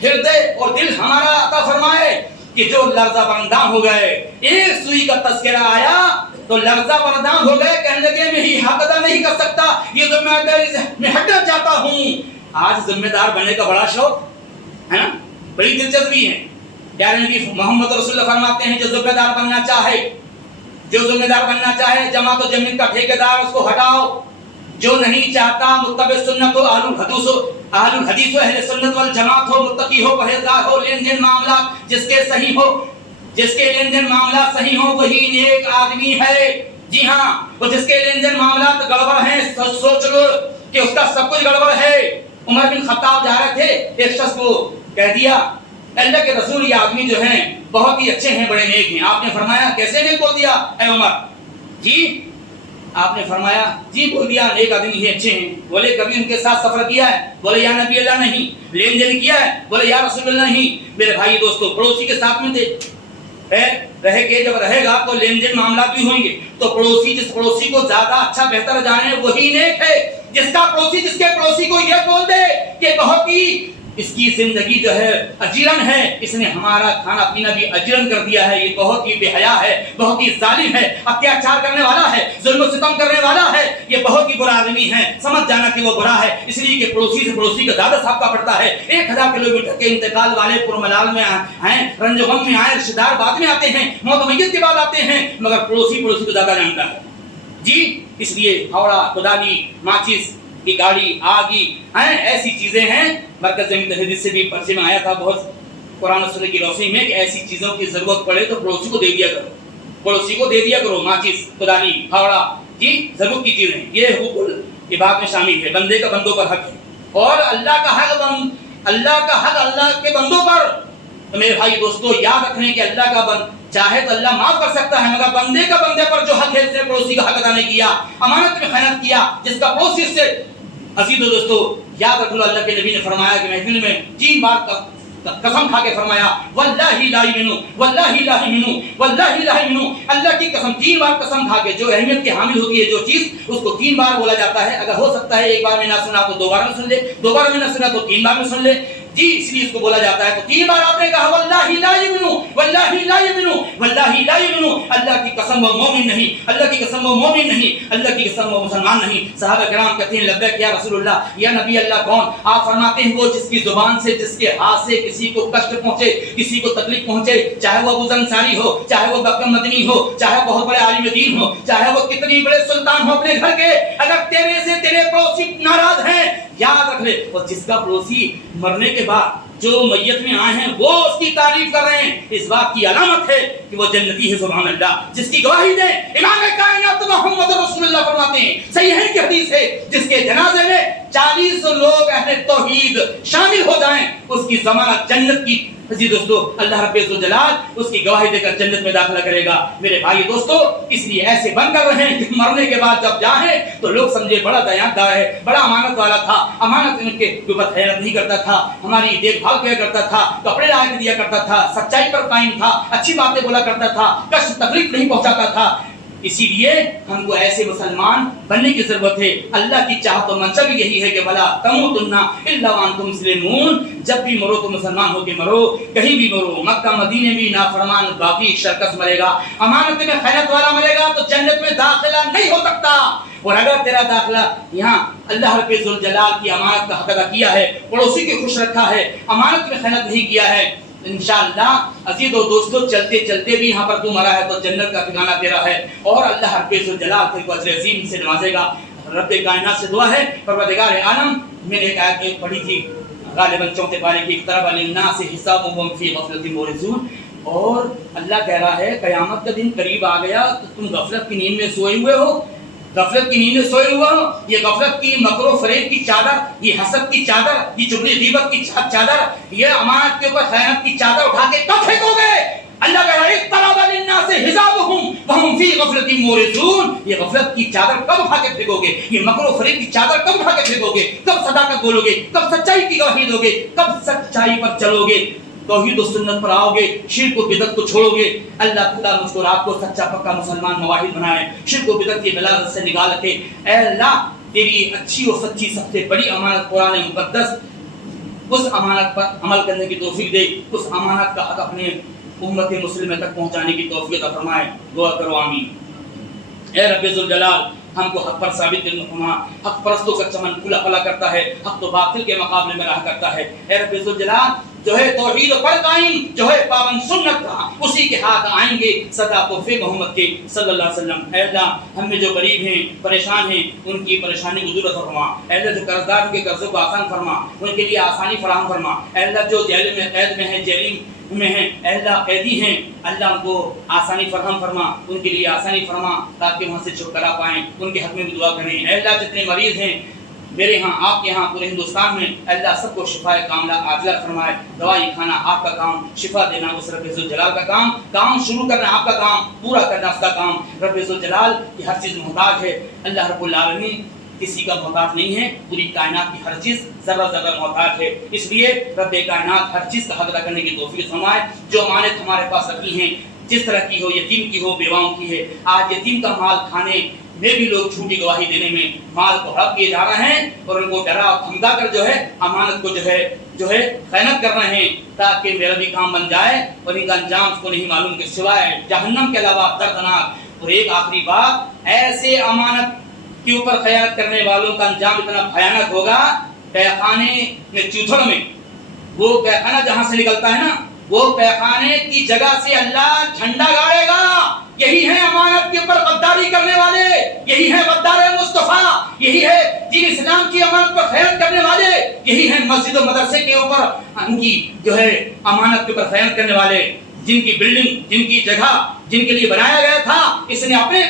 ہردے اور دل ہمارا عطا فرمائے کہ جو لرزہ بردان ہو گئے. ایک سوئی کا تذکرہ آیا تو لرزہ بردان ہو گئے، کہنے لگے میں ہی حق ادا نہیں کر سکتا، یہ ذمہ داری سے میں ہٹنا چاہتا ہوں. آج ذمہ دار بننے کا بڑا شوق ہے نا، بڑی دلچسپی ہے. پیارے نبی محمد رسول اللہ فرماتے ہیں جو ذمہ دار بننا چاہے جماعت و جمعیت کا ٹھیکیدار اس کو ہٹاؤ. جو نہیں چاہتا متبع سنت ہو، اہل الحدیث ہو، اہل سنت والجماعت ہو، متقی ہو، پرہیزگار ہو، لین دین معاملات جس کے لین دین معاملات صحیح ہو وہی نیک آدمی ہے. جی ہاں، وہ جس کے لین دین معاملات گڑبڑ ہیں سوچ لو کہ اس کا سب کچھ گڑبڑ ہے. عمر بن خطاب جا رہے تھے، ایک شخص کو کہہ دیا اللہ کے رسول یہ آدمی جو ہیں بہت ہی اچھے ہیں، بڑے نیک ہیں. آپ نے فرمایا کیسے نیک بول دیا اے عمر؟ جی آپ نے فرمایا جی بول دیا نیک آدمی ہی اچھے ہیں. بولے کبھی ان کے ساتھ سفر کیا ہے؟ بولے یا نبی اللہ نہیں. لین دین کیا ہے؟ بولے یا رسول اللہ نہیں. میرے بھائی دوستو، پڑوسی کے ساتھ میں تھے، رہے گے جب رہے گا تو لین دین معاملات بھی ہوئیں گے. تو پڑوسی جس پڑوسی کو زیادہ اچھا بہتر جانے وہی نیک ہے. جس کے پڑوسی کو یہ بول دے کہ بہت ہی اس کی زندگی جو ہے اجیرن ہے، اس نے ہمارا کھانا پینا بھی اجیرن کر دیا ہے، یہ بہت ہی بے حیا ہے، بہت ہی ظالم ہے، اتیاچار کرنے والا ہے، ظلم و ستم کرنے والا ہے، یہ بہت ہی برا آدمی ہے، سمجھ جانا کہ وہ برا ہے. اس لیے کہ پڑوسی سے پڑوسی کا زیادہ ثابتہ پڑتا ہے. 1000 کلومیٹر کے انتقال والے پرملال میں ہیں، رنج و غم میں آئے، رشتہ دار بعد میں آتے ہیں، موت و میت کے بعد آتے ہیں، مگر پڑوسی کو زیادہ جانتا ہے. جی اس لیے ہاوڑا، کدالی، ماچس کی گاڑی، آگی ہیں، ایسی چیزیں ہیں. مرکز حدیث سے بھی پرچے میں آیا تھا بہت قرآن و سنت کی روشنی میں کہ ایسی چیزوں کی ضرورت پڑے تو پڑوسی کو دے دیا کرو. ماچس، کدالی، ہاوڑا، جی ضرورت کی چیزیں. یہ حقوق العباد میں شامل ہے. بندے کا بندوں پر حق ہے، اور اللہ کا حق اللہ کے بندوں پر. تو میرے بھائی دوستو یاد رکھیں کہ اللہ کا چاہے تو اللہ معاف کر سکتا ہے، مگر بندے کا بندے پر جو حق ہے اس نے پڑوسی کا حق ادا نہیں کیا، امانت میں خیانت کیا، جس کا پڑوسی سے عزیز و دوستو یاد رکھ لو. اللہ کے نبی نے فرمایا کہ محفل میں 3 بار قسم کھا کے فرمایا واللہ لا یمنو، واللہ لا یمنو، واللہ لا یمنو. اللہ کی قسم 3 بار قسم کھا کے، جو اہمیت کے حامل ہوتی ہے جو چیز اس کو 3 بار بولا جاتا ہے. اگر ہو سکتا ہے ایک بار میں نہ سنا تو 2 بار میں سن لے، 2 بار میں نہ سنا تو 3 بار میں سن لے. جی اس لیے اس کو بولا جاتا ہے. تو 3 بار آپ نے کہا واللہ لا یمنو، واللہ لا یمنو، واللہ لا یمنو. اللہ کی قسم وہ مومن نہیں، اللہ کی قسم وہ مومن نہیں، اللہ کی قسم وہ مسلمان نہیں. صحابہ کرام کہتے ہیں لبیک یا رسول اللہ، یا نبی اللہ کون؟ آپ فرماتے ہیں وہ جس کی زبان سے، جس کے ہاتھ سے کسی کو کشٹ پہنچے، کسی کو تکلیف پہنچے، چاہے وہ ابو ذر انصاری ہو، چاہے وہ بکر مدنی ہو، چاہے وہ بہت بڑے عالم دین ہو، چاہے وہ کتنی بڑے سلطان ہو اپنے گھر کے، اگر تیرے سے تیرے پڑوسی ناراض ہیں یاد رکھ لے. اور جس کا پڑوسی مرنے کے بعد جو میت میں آئے ہیں وہ اس کی تعریف کر رہے ہیں، اس بات کی علامت ہے کہ وہ جنتی ہے. سبحان اللہ. جس کی گواہی دیں امام کائنات محمد رسول اللہ فرماتے ہیں، صحیح ہے کہ حدیث ہے، جس کے جنازے میں 40 لوگ اہل توحید شامل ہو جائیں اس کی ضمانت جنت کی. عزیز دوستو اللہ رب الجلال اس کی گواہی دے کر جنت میں داخلہ کرے گا. میرے بھائی دوستو اس لیے ایسے بن کر رہے ہیں کہ مرنے کے بعد جب جائیں تو لوگ سمجھے بڑا دیانتدار ہے، بڑا امانت والا تھا، امانت ان کے اوپر خیانت نہیں کرتا تھا، ہماری دیکھ بھال کیا کرتا تھا، کپڑے لا کے دیا کرتا تھا، سچائی پر قائم تھا، اچھی باتیں بولا کرتا تھا، کشٹ تکلیف نہیں پہنچاتا تھا. اسی لیے ہم کو ایسے مسلمان بننے کی ضرورت ہے. اللہ کی چاہت و منشا بھی یہی ہے کہ بھلا تموتن الا وانتم مسلمون، جب بھی مرو تو مسلمان ہو کے مرو، کہیں بھی مرو، مکہ مدینے بھی نافرمان باقی شرکس مرے گا، امانت میں خیانت والا مرے گا تو جنت میں داخلہ نہیں ہو سکتا. اور اگر تیرا داخلہ یہاں اللہ رب ذوالجلال کی امانت کا حق ادا کیا ہے، پڑوسی کو خوش رکھا ہے، امانت میں خیانت نہیں کیا ہے، انشاءاللہ عزیز و دوستو چلتے چلتے بھی یہاں پر تو مرا ہے تو جنت کا ٹھکانہ تیرا ہے، اور اللہ رب ذوالجلال تیرے کو اجر عظیم سے نوازے گا. رب کائنات سے دعا ہے پروردگار عالم، میں نے ایک آیت پڑھی تھی غالباً 4 پارے کی، اقترب للناس حسابهم فی غفلۃ معرضون، اور اللہ کہہ رہا ہے قیامت کا دن قریب آ گیا تو تم غفلت کی نیند میں سوئے ہوئے ہو، غفلت کی نیند میں سوئے ہوئے ہو. یہ غفلت کی مکر و فریب کی چادر، یہ حسد کی چادر، یہ چغلی غیبت کی چادر، یہ امانت کے اوپر خیانت کی چادر اٹھا کے کب پھینکو گے؟ اللہ کہہ رہا ہے اقترب للناس حسابهم وهم فی غفلۃ معرضون. یہ غفلت کی چادر کب اٹھا کے پھینکو گے؟ یہ مکر و فریب کی چادر کب اٹھا کے پھینکو گے؟ کب صداقت بولو گے؟ کب سچائی کی گواہی دو گے؟ کب سچائی پر چلو گے؟ توحید و سنت پر آؤ گے، شرک و بدعت کو چھوڑو گے. اللہ تعالیٰ مجھ کو آپ کو سچا پکا مسلمان موحد بنائے، شرک و بدعت کی بلاغت سے نکال رکھے. اے اللہ تیری اچھی اور سچی سب سے بڑی امانت قرآن مقدس، اس امانت پر عمل کرنے کی توفیق دے، اس امانت کا حق اپنے امت مسلمہ تک پہنچانے کی توفیق عطا فرمائے. دعا کرو آمین. اے رب ذوالجلال ہم کو حق پر ثابت دل فرما. حق پرستوں کا چمن کھلا کھلا کرتا ہے، حق تو باطل کے مقابلے میں راہ کرتا ہے. اے رب ذوالجلال جو ہے توحید پر قائم، جو ہے پابند سنت کا، اسی کے ہاتھ آئیں گے صدا توفیق محمد کے صلی اللہ علیہ وسلم. اے اللہ ہم میں جو غریب ہیں، پریشان ہیں، ان کی پریشانی کو دور فرما. اے اللہ جو قرض دار کے قرضوں کو آسان فرما، ان کے لیے آسانی فراہم فرما. اے اللہ جو جیل میں قید میں ہیں، جیل میں ہیں، اے اللہ قیدی ہیں، اللہ ان کو آسانی فراہم فرما، ان کے لیے آسانی فرما تاکہ وہاں سے چھٹکارا پائیں. ان کے حق میں بھی دعا کریں. اے اللہ جتنے مریض ہیں میرے ہاں، آپ کے ہاں، پورے ہندوستان میں، اللہ سب کو شفا کاملہ عاجلہ فرمائے. دوائی کھانا آپ کا کام، شفا دینا اس رب ذوالجلال کا کام، کام شروع کرنا آپ کا کام، پورا کرنا اس کا کام. رب ذوالجلال کی ہر چیز محتاج ہے. اللہ رب العالمین کسی کا محتاج نہیں ہے، پوری کائنات کی ہر چیز ذرہ ذرہ محتاج ہے. اس لیے رب کائنات ہر چیز کا حق ادا کرنے کی توفیق فرمائے. جو امانت ہمارے پاس رکھی ہیں، جس طرح کی ہو، یتیم کی ہو، بیواؤں کی ہے، آج یتیم کا مال کھانے میں بھی لوگ جھوٹی گواہی دینے میں مال کو ہڑپ کیے جا رہے ہیں، اور ان کو ڈرا اور دھمکا کر جو ہے امانت کو جو ہے خیانت کر رہے ہیں تاکہ میرا بھی کام بن جائے، اور ان کا انجام اس کو نہیں معلوم کہ سوائے جہنم کے علاوہ دردناک. اور ایک آخری بات، ایسے امانت کے اوپر خیانت کرنے والوں کا انجام اتنا بھیانک ہوگا، پیخانے میں چوتھڑ میں، وہ پیخانہ جہاں سے نکلتا ہے نا، وہ پیخانے کی جگہ سے اللہ جھنڈا گاڑے گا. یہی ہے امانت کے اوپر غداری کرنے والے، یہی ہے غدار مصطفیٰ، یہی ہے دین اسلام کی امانت پر خیانت کرنے والے، یہی ہے مسجد و مدرسے کے اوپر ان کی جو ہے امانت کے اوپر خیانت کرنے والے، جن کی بلڈنگ، جن کی جگہ، جن کے لیے بنایا گیا تھا اس نے اپنے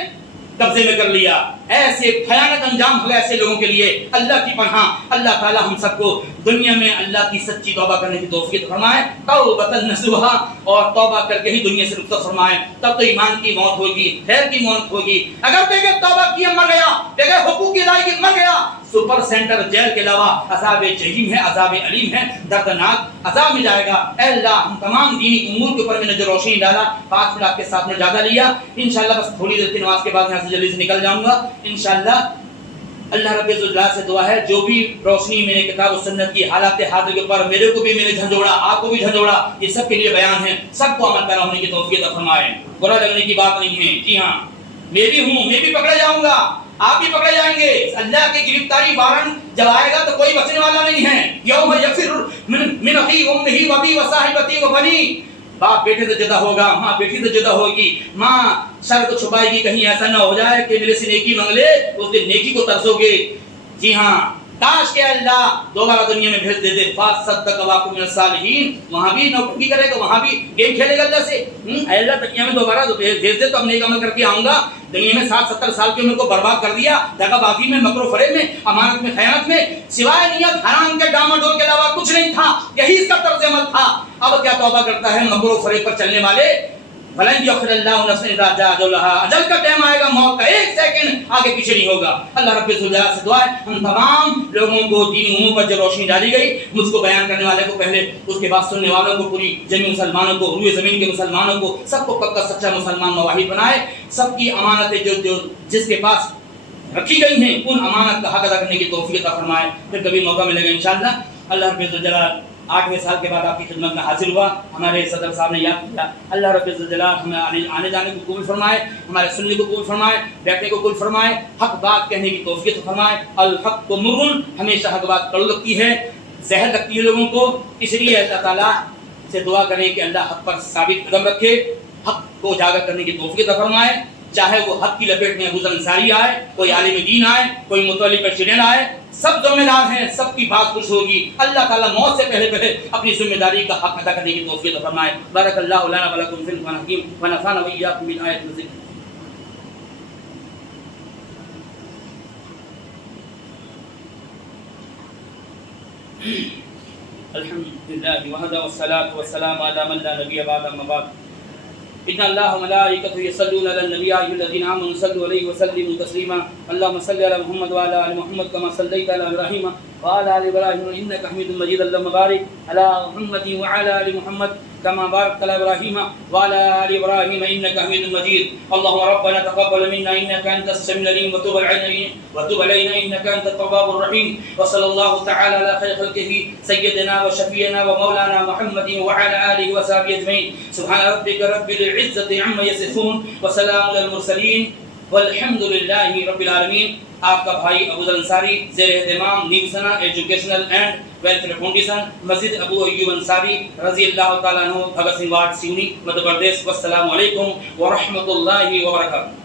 قبضے میں کر لیا. ایسے بھیانک انجام ہوگا ایسے لوگوں کے لیے. اللہ کی پناہ. اللہ تعالی ہم سب کو دنیا میں اللہ کی سچی توبہ کرنے کی توفیق فرمائے، توبۃ نصوحا، اور توبہ کر کے ہی دنیا سے رخصت فرمائے. تب تو ایمان کی موت ہوگی، خیر کی موت ہوگی. اگر بغیر توبہ کیے مر گیا، بغیر حقوق کی ادائیگی مر گیا، سپر سینٹر جیل کے علاوہ عذاب جحیم ہے، عذاب علیم ہے، دردناک عذاب میں جائے گا. اے اللہ ہم تمام دینی امور کے اوپر میں نے جو روشنی ڈالا، 5 منٹ آپ کے ساتھ میں زیادہ لیا. انشاءاللہ بس تھوڑی دیر کی نماز کے بعد یہاں سے جلدی سے نکل جاؤں گا انشاءاللہ. اللہ رب العزت سے دعا ہے جو بھی روشنی میں نے کتاب و سنت کی حالات حاضر کے اوپر میرے کو بھی میں نے جھنجھوڑا، آپ کو بھی جھنجھوڑا، یہ سب کے لیے بیان ہے. سب کو عمل پیرا ہونے کی توفیق عطا فرمائے. برا لگنے کی بات نہیں ہے. جی ہاں میں بھی ہوں، میں بھی پکڑے جاؤں گا، آپ بھی پکڑے جائیں گے. اللہ کی گرفتاری وارنٹ جب آئے گا تو کوئی بچنے والا نہیں ہے. یوم یفر من اخی امہ و ابی و صاحبتی و بنی. باپ بیٹے سے جدا ہوگا، ماں بیٹی سے جدا ہوگی، ماں سر کو چھپائے گی کہیں ایسا نہ ہو جائے کہ میرے سے نیکی مانگ لے، اس دن نیکی کو ترسو گے. جی ہاں کاش کہ اللہ دوبارہ دنیا میں بھیج دیتے. فاصدق واکم من الصالحین. وہاں بھی نوکری کرے گا، وہاں بھی گیم کھیلے گا اللہ سے. اے اللہ دنیا میں دوبارہ بھیج دے تو ہم نیک عمل کر کے آؤں گا. دنیا میں 60-70 سال کی عمر کو برباد کر دیا، دغا بازی میں، مکر و فریب میں، امانت میں، خیانت میں، سوائے نیت حرام کے ڈاما ڈول کے علاوہ کچھ نہیں تھا. یہی اس کا طرز عمل تھا. اب کیا توبہ کرتا ہے مکر و فریب پر چلنے والے. فلن یؤخر اللہ نفسا اذا جاء اجلها، اجل کا ٹائم آئے گا، موت کا ایک سیکنڈ آگے پیچھے نہیں ہوگا۔ اللہ رب العزت سے دعا ہے ہم تمام لوگوں کو دینی امور پر جو روشنی ڈالی گئی، مجھ کو بیان کرنے والے کو پہلے، اس کے بعد سننے والوں کو، پوری جمی مسلمانوں کو، روئے زمین کے مسلمانوں کو، سب کو پکا سچا مسلمان موحد بنائے۔ سب کی امانتیں جو جس کے پاس رکھی گئی ہیں ان امانت کا حق ادا کرنے کی توفیق عطا فرمائے۔ پھر کبھی موقع ملے گا انشاءاللہ۔ اللہ رب الجلال 8ویں سال کے بعد آپ کی خدمت میں حاضر ہوا، ہمارے صدر صاحب نے یاد کیا۔ اللہ رب الجلال ہمیں آنے جانے کو قبول فرمائے، ہمارے سننے کو قبول فرمائے، بیٹھنے کو قبول فرمائے، حق بات کہنے کی توفیق فرمائے۔ الحق کو مرن، ہمیشہ حق بات کڑو لگتی ہے، زہر لگتی ہے لوگوں کو، اس لیے اللہ تعالیٰ سے دعا کریں کہ اللہ حق پر ثابت قدم رکھے، حق کو اجاگر کرنے کی توفیق عطا فرمائے۔ چاہے وہ حق کی لپیٹ میں ابو ذر انصاری آئے، کوئی عالم دین آئے، کوئی متولی پریسیڈنٹ آئے، سب ذمہ دار ہیں، سب کی بات کچھ ہوگی۔ اللہ تعالیٰ موت سے پہلے اپنی ذمہ داری کا حق ادا کرنے کی توفیق عطا فرمائے۔ بارک اللہ لنا ولکم فی القرآن الحکیم ونفعنا وإیاکم بالآیات والذکر۔ الحمد للہ وحدہ والصلاة والسلام علی من لا نبی بعدہ، اما بعد۔ ان اللہ وملائکتہ یصلون علی النبی یا ایھا الذین آمنوا صلوا علیہ وسلموا تسلیما۔ اللهم صل علی محمد وعلی آل محمد کما صلیت علی ابراہیم وعلی آل ابراہیم انک حمید مجید۔ اللهم بارک علی محمد وعلی آل محمد كما باركت على ابراهيم وعلى ال ابراهيم انك حميد مجيد. اللهم ربنا تقبل منا انك انت السميع العليم وتب علينا انك انت التواب الرحيم. وصلى الله تعالى على خير خلقه سيدنا وشفيعنا ومولانا محمد وعلى اله وصحبه اجمعين. سبحان ربك رب العزة عما يصفون وسلام على المرسلين والحمد لله رب العالمين. آپ کا بھائی ابو ذر انصاری، زیر اہتمام نیو سنا ایجوکیشنل اینڈ ویلفیئر فاؤنڈیشن، مسجد ابو ایوب انصاری رضی اللہ تعالیٰ عنہ، بھگت سنگھ واٹ، سیونی، مدھیہ پردیش۔ والسلام علیکم ورحمۃ اللہ وبرکاتہ۔